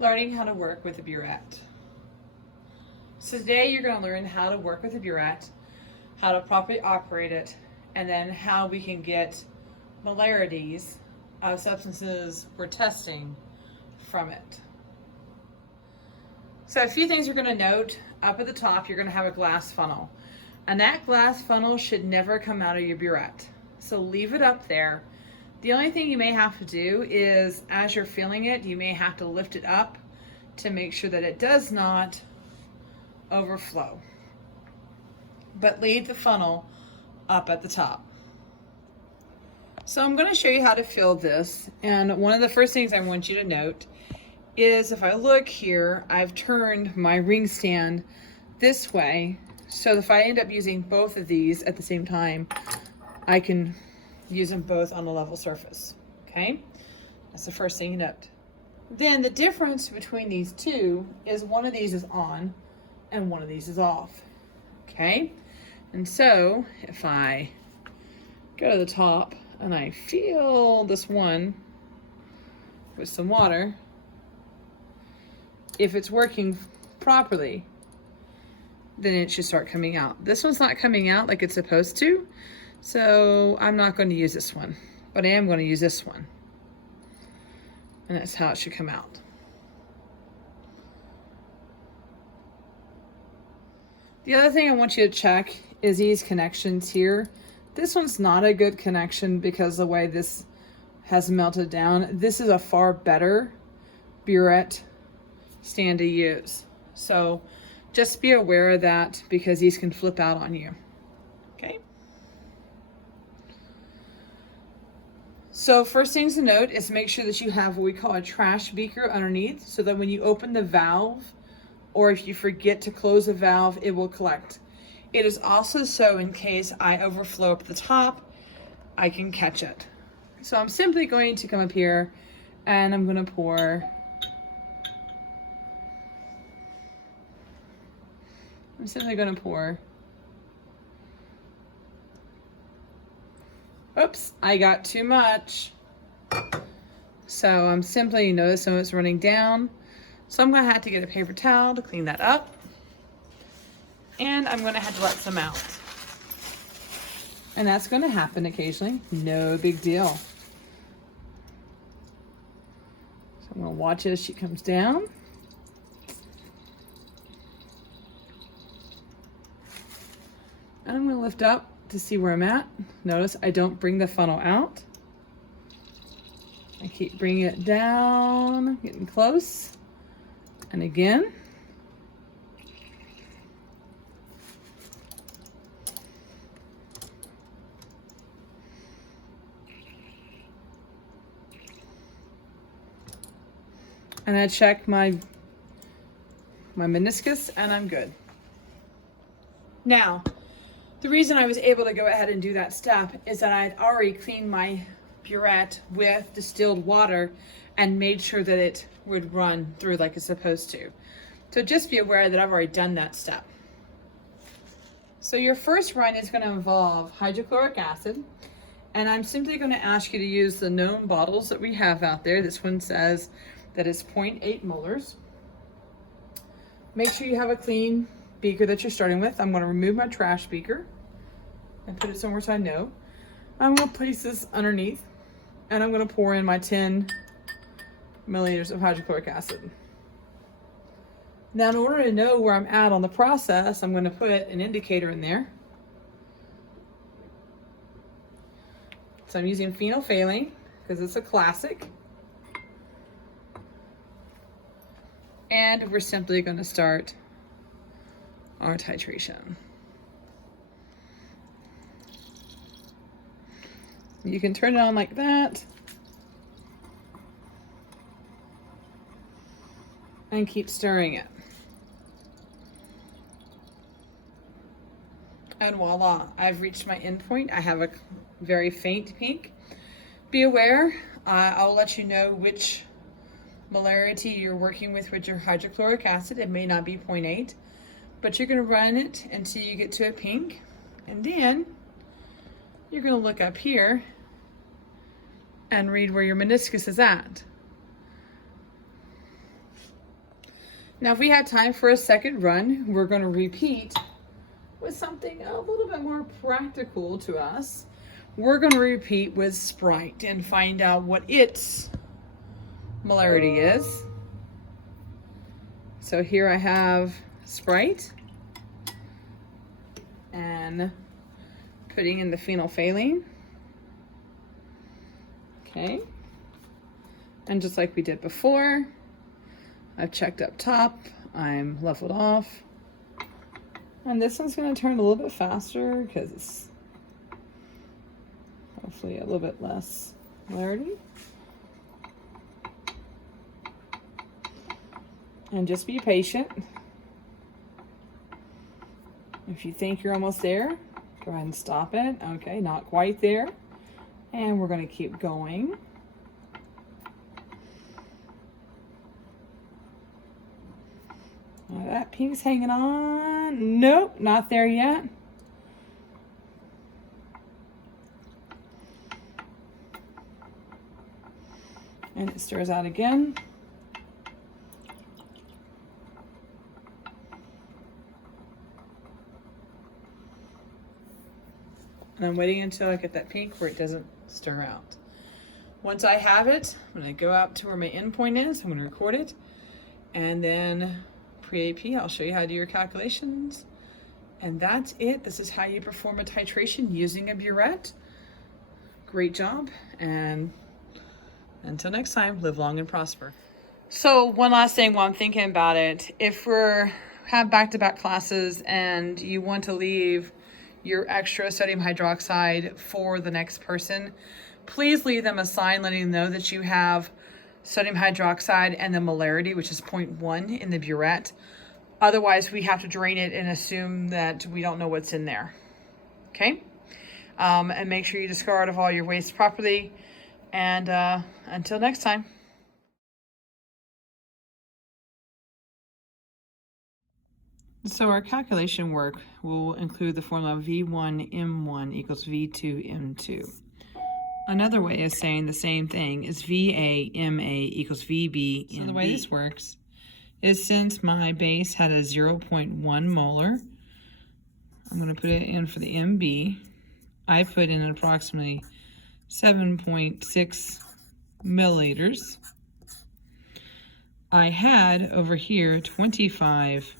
Learning how to work with a burette. So today you're going to learn how to work with a burette, how to properly operate it, and then how we can get molarities of substances we're testing from it. So a few things you're going to note. Up at the top, you're going to have a glass funnel. And that glass funnel should never come out of your burette. So leave it up there. The only thing you may have to do is, as you're filling it, you may have to lift it up to make sure that it does not overflow. But leave the funnel up at the top. So I'm going to show you how to fill this. And one of the first things I want you to note is if I look here, I've turned my ring stand this way. So if I end up using both of these at the same time, I can use them both on a level surface. Okay, that's the first thing you note. Then the difference between these two is one of these is on and one of these is off. Okay, and so if I go to the top and I fill this one with some water, if it's working properly, then it should start coming out. This one's not coming out like it's supposed to, so I'm not going to use this one, but I am going to use this one. And that's how it should come out. The other thing I want you to check is these connections here. This one's not a good connection because the way this has melted down. This is a far better burette stand to use. So just be aware of that because these can flip out on you. Okay. So first things to note is make sure that you have what we call a trash beaker underneath so that when you open the valve or if you forget to close the valve, it will collect. It is also so in case I overflow up the top, I can catch it. So I'm simply going to come up here and I'm going to pour. I'm simply going to pour. Oops, I got too much. So I'm simply, notice some of it's running down. So I'm going to have to get a paper towel to clean that up. And I'm going to have to let some out. And that's going to happen occasionally. No big deal. So I'm going to watch it as she comes down. And I'm going to lift up to see where I'm at. Notice I don't bring the funnel out. I keep bringing it down, getting close. And again. And I check my meniscus and I'm good. Now, the reason I was able to go ahead and do that step is that I had already cleaned my burette with distilled water and made sure that it would run through like it's supposed to. So just be aware that I've already done that step. So your first run is going to involve hydrochloric acid, and I'm simply going to ask you to use the known bottles that we have out there. This one says that it's 0.8 molars. Make sure you have a clean beaker that you're starting with. I'm going to remove my trash beaker and put it somewhere so I know. I'm going to place this underneath and I'm going to pour in my 10 milliliters of hydrochloric acid. Now, in order to know where I'm at on the process, I'm going to put an indicator in there. So I'm using phenolphthalein because it's a classic. And we're simply going to start our titration. You can turn it on like that and keep stirring it. And voila, I've reached my end point. I have a very faint pink. Be aware, I'll let you know which molarity you're working with your hydrochloric acid. It may not be 0.8, but you're going to run it until you get to a pink, and then you're going to look up here and read where your meniscus is at. Now, if we had time for a second run, we're going to repeat with something a little bit more practical to us. We're going to repeat with Sprite and find out what its molarity is. So here I have Sprite and putting in the phenolphthalein. Okay. And just like we did before, I've checked up top, I'm leveled off. And this one's going to turn a little bit faster because it's hopefully a little bit less molarity. And just be patient. If you think you're almost there, go ahead and stop it. Okay, not quite there. And we're going to keep going. Now that pink's hanging on. Nope, not there yet. And it stirs out again. And I'm waiting until I get that pink where it doesn't stir out. Once I have it, I'm going to go out to where my endpoint is. I'm going to record it. And then pre-AP, I'll show you how to do your calculations. And that's it. This is how you perform a titration using a burette. Great job. And until next time, live long and prosper. So one last thing while I'm thinking about it. If have back-to-back classes and you want to leave your extra sodium hydroxide for the next person, please leave them a sign letting them know that you have sodium hydroxide and the molarity, which is 0.1 in the burette. Otherwise, we have to drain it and assume that we don't know what's in there. Okay? And make sure you discard of all your waste properly. And until next time. So our calculation work will include the formula V1M1 equals V2M2. Another way of saying the same thing is VAMA equals VBMB. So the way this works is since my base had a 0.1 molar, I'm going to put it in for the MB. I put in approximately 7.6 milliliters. I had over here 25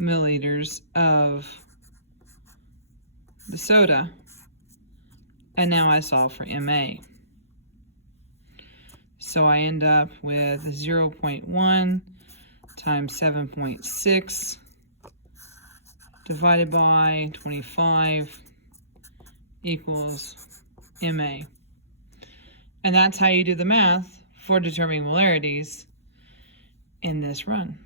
milliliters of the soda, and now I solve for MA. So I end up with 0.1 times 7.6 divided by 25 equals MA. And that's how you do the math for determining molarities in this run.